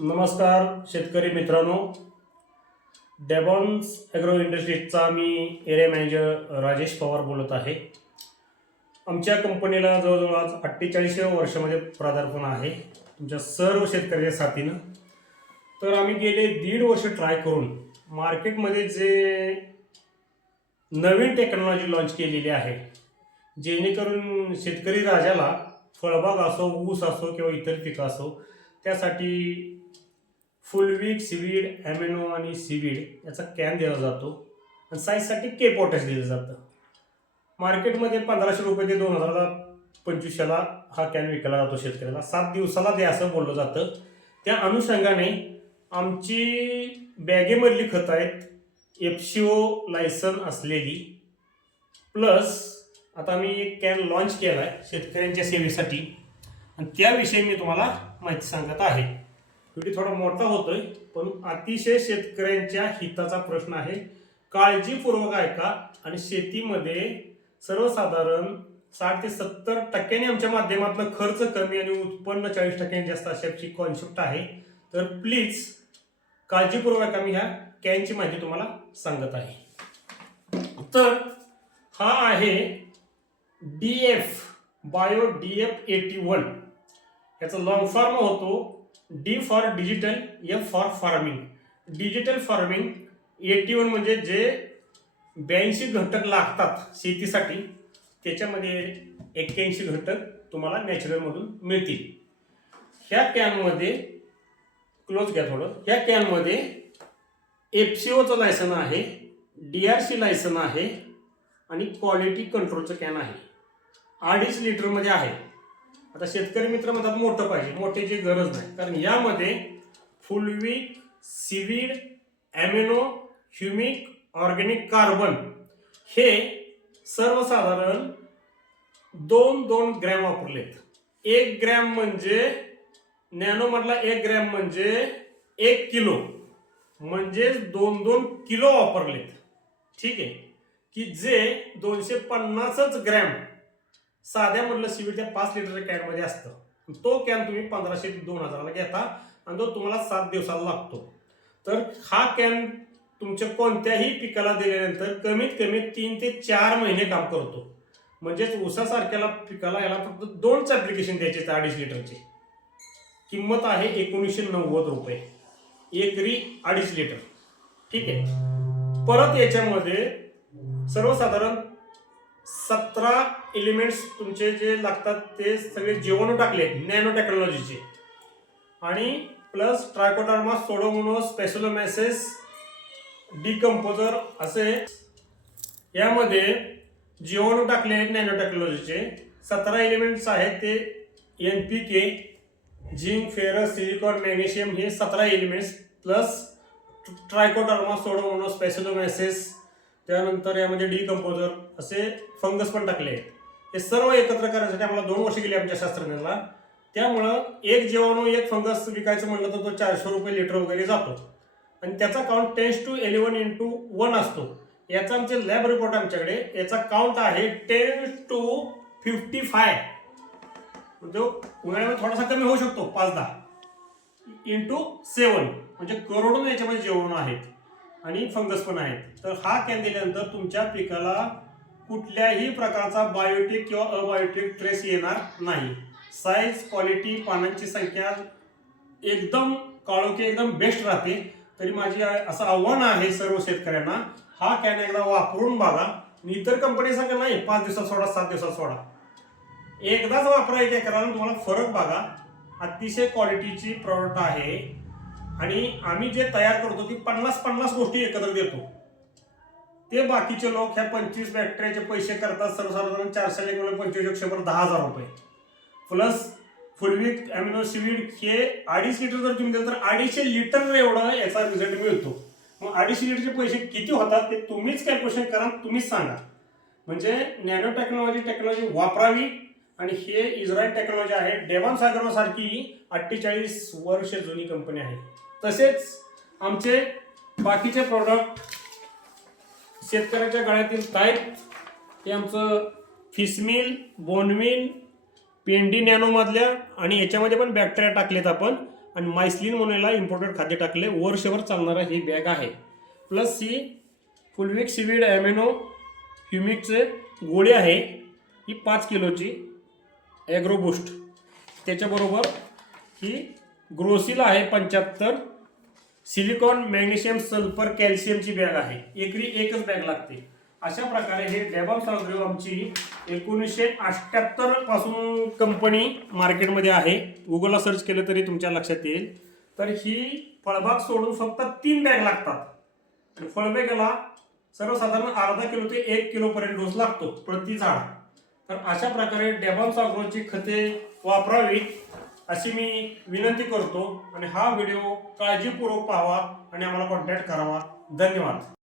नमस्कार शेतकरी मित्रांनो, डेबॉन्स ॲग्रो इंडस्ट्रीजचा मी एरिया मॅनेजर राजेश पवार बोलत आहे. आमच्या कंपनीला जवळजवळ आज 48व्या वर्षामध्ये पदार्पण आहे तुमच्या सर्व शेतकऱ्याच्या साथीनं. तर आम्ही गेले 1.5 वर्ष ट्राय करून मार्केटमध्ये जे नवीन टेक्नॉलॉजी लॉन्च केलेली आहे, जेणेकरून शेतकरी राजाला फळबाग असो, ऊस असो किंवा इतर पिकं असो, त्यासाठी फुलवीक सीवीड, ॲमिनो आणि सीवीड याचा कॅन दिला जातो आणि साईजसाठी के पोटॅश दिलं जातं. मार्केटमध्ये 1500 रुपये ते 2025ला हा कॅन विकला जातो शेतकऱ्याला. 7 दिवसाला द्या असं बोललं जातं. त्या अनुषंगाने आमची बॅगेमधली खतं आहेत FCO लायसन असलेली, प्लस आता आम्ही एक कॅन लॉन्च केला आहे शेतकऱ्यांच्या सेवेसाठी आणि त्याविषयी मी तुम्हाला माहिती सांगत आहे. व्हिडिओ थोडा मोठा होतोय, पण अतिशय शेतकऱ्यांच्या हिताचा प्रश्न आहे. काळजीपूर्वक ऐका आणि शेतीमध्ये सर्वसाधारण 60 ते 70% आमच्या माध्यमातून खर्च कमी आणि उत्पन्न 40% जास्त अशाची कॉन्सेप्ट आहे. तर प्लीज काळजीपूर्वक ऐका, मी ह्या कॅनची माहिती तुम्हाला सांगत आहे. तर हा आहे DF बायो DF81. याचा लॉंग फॉर्म होतो D for digital, F for farming. Digital farming 81 म्हणजे जे 82 घटक लागतात शेतीसाठी, त्याच्यामध्ये 81 घटक तुम्हाला नॅचरलमधून मिळतील. ह्या कॅनमध्ये क्लोज घ्या थोडं. ह्या कॅनमध्ये FCOचं लायसन आहे, DRC लायसन आहे आणि क्वालिटी कंट्रोलचं कॅन आहे. 2.5 लिटरमध्ये आहे. आता शेतकरी मित्र म्हणतात मोठं पाहिजे, मोठ्याची गरज नाही, कारण यामध्ये fulvic, seaweed, amino, humic, organic carbon हे सर्वसाधारण 2 ग्रॅम वापरलेत. 1 ग्रॅम म्हणजे नॅनोमधला 1 ग्रॅम म्हणजे 1 किलो, म्हणजे 2 किलो वापरलेत. ठीक आहे, की जे 250 ग्रॅम साध्यामधलं सीवीड त्या 5 लिटरच्या कॅनमध्ये असतं. तो कॅन तुम्ही 1500 ते 2000ला घेता आणि तो तुम्हाला 7 दिवसाला लागतो. तर हा कॅन तुमच्या कोणत्याही पिकाला दिल्यानंतर कमीत कमी 3 ते 4 महिने काम करतो. म्हणजेच ऊसासारख्याला पिकाला याला फक्त 2च ॲप्लिकेशन द्यायचे 2.5 लिटरची. किंमत आहे 1990 रुपये एकरी 2.5 लिटर. ठीक आहे. परत याच्यामध्ये सर्वसाधारण 17 एलिमेंट्स तुमचे जे लागतात ते सगळे जीवाणू टाकले नॅनो टेक्नॉलॉजीचे, आणि प्लस ट्रायकोडर्मा, सोडोमोनोस, स्पेसिलोमायसिस, डिकम्पोजर असे यामध्ये जीवाणू टाकले आहेत नॅनो टेक्नॉलॉजीचे. 17 एलिमेंट्स आहेत ते NPK, zinc, ferrous, silicon, magnesium हे 17 एलिमेंट्स, प्लस ट्रायकोडर्मा, सोडोमोनोस, स्पेसिलोमायसिस, त्यानंतर यामध्ये डिकम्पोजर असे फंगस पण टाकले आहेत. हे सर्व एकत्र करण्यासाठी आम्हाला 2 वर्ष गेली आमच्या शास्त्रज्ञाला. त्यामुळं एक जीवाणू एक फंगस विकायचं म्हणलं तर तो 400 रुपये लिटर वगैरे जातो आणि त्याचा काउंट 10:11 असतो. याचा आमचे लॅब रिपोर्ट आमच्याकडे, याचा काउंट आहे 10:55. म्हणजे उन्हाळ्यामध्ये थोडासा कमी होऊ शकतो, 5-10 × 7 म्हणजे करोडो याच्यामध्ये जीवाणू आहेत आणि फंगस पण आहेत. तर हा कॅन दिल्यानंतर तुमच्या पिकाला कुठल्याही प्रकारचा बायोटिक किंवा अबायोटिक ट्रेस येणार नाही. साईज, क्वालिटी, पानांची संख्या एकदम काळोखी एकदम बेस्ट राहते. तरी माझी असं आव्हान आहे सर्व शेतकऱ्यांना, हा कॅन एकदा वापरून बघा. इतर कंपनीसारखं नाही 5 दिवसात सोडा, 7 दिवसात सोडा. एकदाच वापरा, एक एकराला तुम्हाला फरक बघा. अतिशय क्वालिटीची प्रॉडक्ट आहे आणि आम्ही जे तयार करतो ती 50 गोष्टी एकत्र देतो. ते बाकीचे लोक ह्या 25 बॅक्टेरियाचे पैसे करतात. सर्वसाधारण 400 25 100 10,000 रुपये, प्लस फुलवीक, ॲमिनो, सीवीड हे 2.5 लिटर जर तुम्ही दिलं तर 250 लिटर एवढा याचा रिझल्ट मिळतो. मग 250 लिटरचे पैसे किती होतात ते तुम्हीच कॅल्क्युलेशन करा, तुम्हीच सांगा. म्हणजे नॅनो टेक्नॉलॉजी वापरावी. आणि हे इस्रायल टेक्नॉलॉजी आहे. डेबॉन्स ॲग्रो सारखी 48 वर्ष जुनी कंपनी आहे. तसेच आमचे बाकीचे प्रोडक्ट शेतकऱ्याच्या गळ्यातील ताईत हे आमचं फिशमिल, बोनमिल, पेंडी नॅनोमधल्या आणि याच्यामध्ये पण बॅक्टेरिया टाकलेत आपण. आणि मायस्लिन म्हणून इम्पोर्टेड खाद्य टाकले, वर्षभर चालणारा ही बॅग आहे. प्लस ही फुलविक सीवीड ॲमिनो ह्युमिकचे गोळी आहे, ही 5 किलोची ॲग्रोबूस्ट. त्याच्याबरोबर ही ग्रोसिल आहे 75, सिलिकॉन मॅग्नेशियम सल्फर कॅल्शियमची बॅग आहे. एकरी एकच बॅग लागते. अशा प्रकारे हे डेबॉन्स ॲग्रो आमची 1978 पासून कंपनी मार्केटमध्ये आहे. गुगलला सर्च केलं तरी तुमच्या लक्षात येईल. तर ही फळबाग सोडून फक्त 3 बॅग लागतात. आणि फळबागेला सर्वसाधारण अर्धा किलो ते 1 किलोपर्यंत डोस लागतो प्रति झाड. तर अशा प्रकारे डेबॉन्स ॲग्रोची खते वापरावी अशी मी विनंती करतो. आणि हा व्हिडिओ काळजीपूर्वक पाहावा आणि आम्हाला कॉन्टॅक्ट करावा. धन्यवाद.